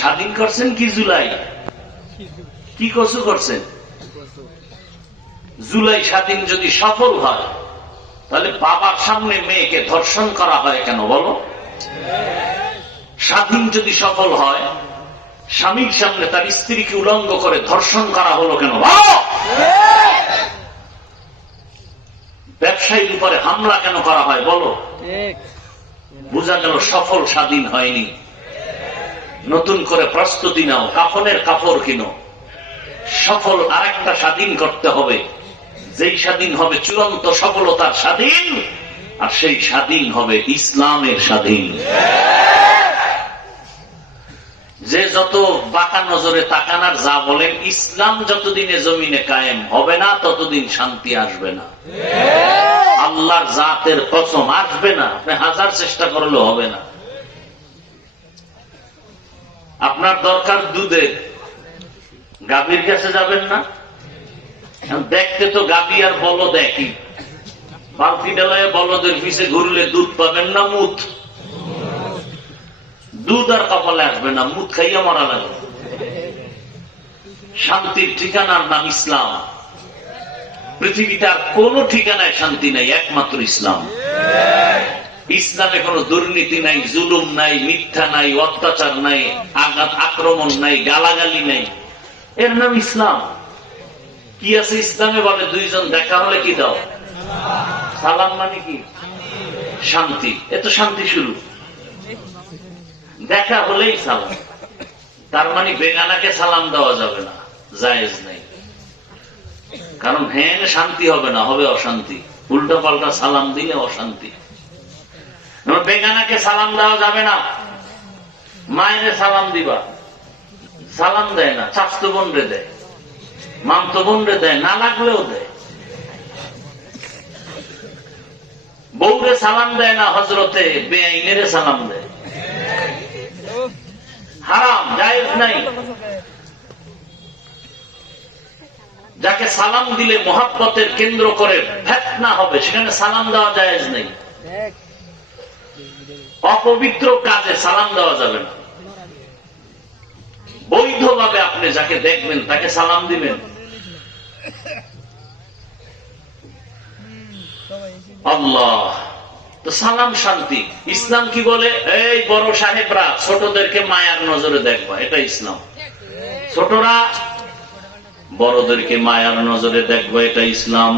স্বাধীন করছেন কি জুলাই? কি কসু করছেন? জুলাই স্বাধীন যদি সফল হয়, তাহলে বাবার সামনে মেয়েকে ধর্ষণ করা হয় কেন বলো? স্বাধীন যদি সফল হয়, স্বামীর সামনে তার স্ত্রীকে উলঙ্গ করে ধর্ষণ করা হলো কেন বলো? ব্যবসায়ীর উপরে হামলা কেন করা হয় বলো? বোঝা গেল সফল স্বাধীন হয়নি। নতুন করে প্রস্তুতি নাও, কাফনের কাপড় কিনো। সফল আরেকটা স্বাধীন করতে হবে, যেই স্বাধীন হবে চূড়ান্ত সফলতার স্বাধীন, আর সেই স্বাধীন হবে ইসলামের স্বাধীন। যে যত বাঁকা নজরে তাকানার যা বলেন, ইসলাম যতদিনে জমিনে কায়েম হবে না ততদিন শান্তি আসবে না। আল্লাহর জাতের কসম আসবে না, আপনি হাজার চেষ্টা করলেও হবে না। আপনার দরকার দুধের, গাভীর কাছে যাবেন না? দেখতে তো গাভী আর বলদ একই। বালতি ডালায় বলদের পিছে ঘুরলে দুধ পাবেন না মুত? দুধ আর কপালে আসবে না, মুত খাইয়া মারা লাগবে। শান্তির ঠিকানার নাম ইসলাম। পৃথিবীতে আর কোন ঠিকানায় শান্তি নাই, একমাত্র ইসলাম। ইসলামে কোনো দুর্নীতি নাই, জুলুম নাই, মিথ্যা নাই, অত্যাচার নাই, আঘাত আক্রমণ নাই, গালাগালি নাই। এর নাম ইসলাম। কি আছে ইসলামে? বলে দুইজন দেখা হলে কি দাও? সালাম। মানে কি? শান্তি। এত শান্তি শুরু। দেখা হলেই সালাম। তার মানে বেগানাকে সালাম দেওয়া যাবে না, জায়েজ নাই। কারণ হ্যাঁ শান্তি হবে না, হবে অশান্তি। উল্টো পাল্টা সালাম দিলে অশান্তি। বেগানাকে সালাম দেওয়া যাবে না। মায়ের সালাম দিবা, সালাম দেয় না, চাচতো বোন রে দেয়, মামতো বোন রে দেয়, না লাগলেও দেয়। বউরে সালাম দেয় না, হজরতে বেআইনের সালাম দেয়। হারাম, জায়েজ নাই। যাকে সালাম দিলে মহাব্বতের কেন্দ্র করে ফিতনা হবে, সেখানে সালাম দেওয়া জায়েজ নেই। অপবিত্র কাজে সালাম দেওয়া যাবে না। বৈধভাবে আপনি যাকে দেখবেন তাকে সালাম দিবেন। আল্লাহ তো সালাম শান্তি। ইসলাম কি বলে? এই বড় সাহেবরা ছোটদেরকে মায়ার নজরে দেখবা, এটা ইসলাম। ছোটরা বড়দেরকে মায়ার নজরে দেখবা, এটা ইসলাম।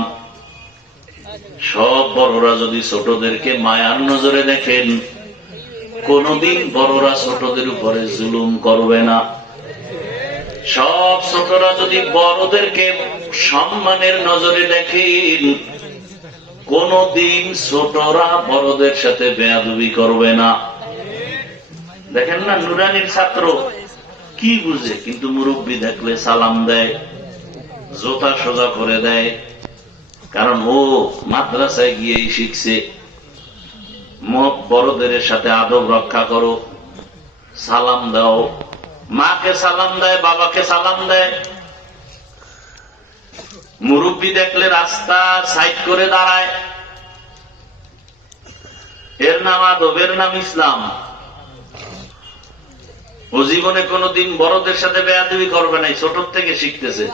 সব বড়রা যদি ছোটদেরকে মায়ার নজরে দেখেন, কোনদিন বড়রা ছোটদের উপরে জুলুম করবে না। সব ছোটরা যদি বড়দেরকে সম্মানের নজরে দেখেন, কোনদিন ছোটরা বড়দের সাথে বেয়াদবি করবে না। দেখেন না, নুরানির ছাত্র কি বুঝে, কিন্তু মুরব্বী দেখলে সালাম দেয়, জোতা সোজা করে দেয়। কারণ ও মাদ্রাসায় গিয়েই শিখছে বড়দের সাথে আদব রক্ষা করো, সালাম দাও। মাকে সালাম দেয়, বাবাকে সালাম দেয়। মুরব্বী দেখলে রাস্তা সাইড করে দাঁড়ায়। এর নাম আদব, এর নাম ইসলাম। ও জীবনে কোনদিন বড়দের সাথে বেয়াদবি করবে না, ছোট থেকে শিখতেছে।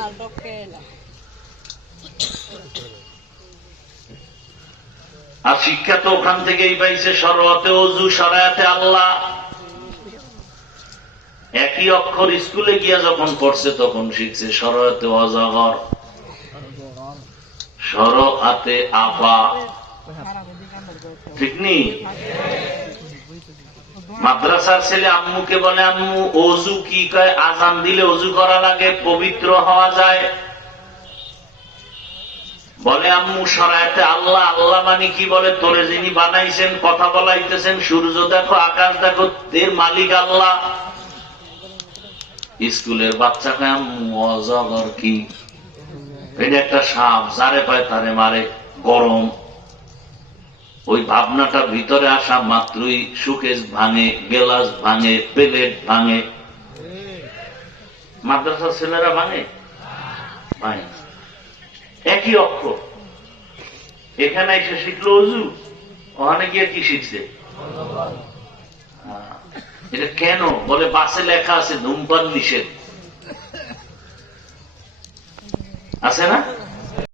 আর শিক্ষা তো ওখান থেকেই পাইছে, শরআতে ওযু, শরায়াতে আল্লাহ। একই অক্ষর স্কুলে গিয়া যখন পড়ছে তখন শিখছে শরআতে অজগর, শরআতে আবা। ঠিক নেই? মাদ্রাসার ছেলে আম্মুকে বলে, আম্মু ওযু কি কয়? আযান দিলে ওযু করা লাগে, পবিত্র হওয়া যায়। বলে আম্মু শরায়াতে আল্লাহ। আল্লাহ মানে কি? বলে তোরে যিনি বানাইছেন, কথা বলাইতেছেন, সূর্য দেখো, আকাশ দেখো, এর মালিক আল্লাহ। স্কুলের বাচ্চা কয় আম্মু অজগর কি? এটা একটা সাপ, যারে পায় তারে মারে, গরম। ওই ভাবনাটা ভিতরে আসা মাত্রই সুকেশ ভাঙে, গেলাস ভাঙে, প্লেট ভাঙে। মাদ্রাসার ছেলেরা ভাঙে? ভাঙে। একই অক্ষর। এখানে এসে শিখলো অজু, ওখানে গিয়ে কি শিখছে? এটা কেন বলে? বাসে লেখা আছে ধূমপান নিষেধ, আছে না?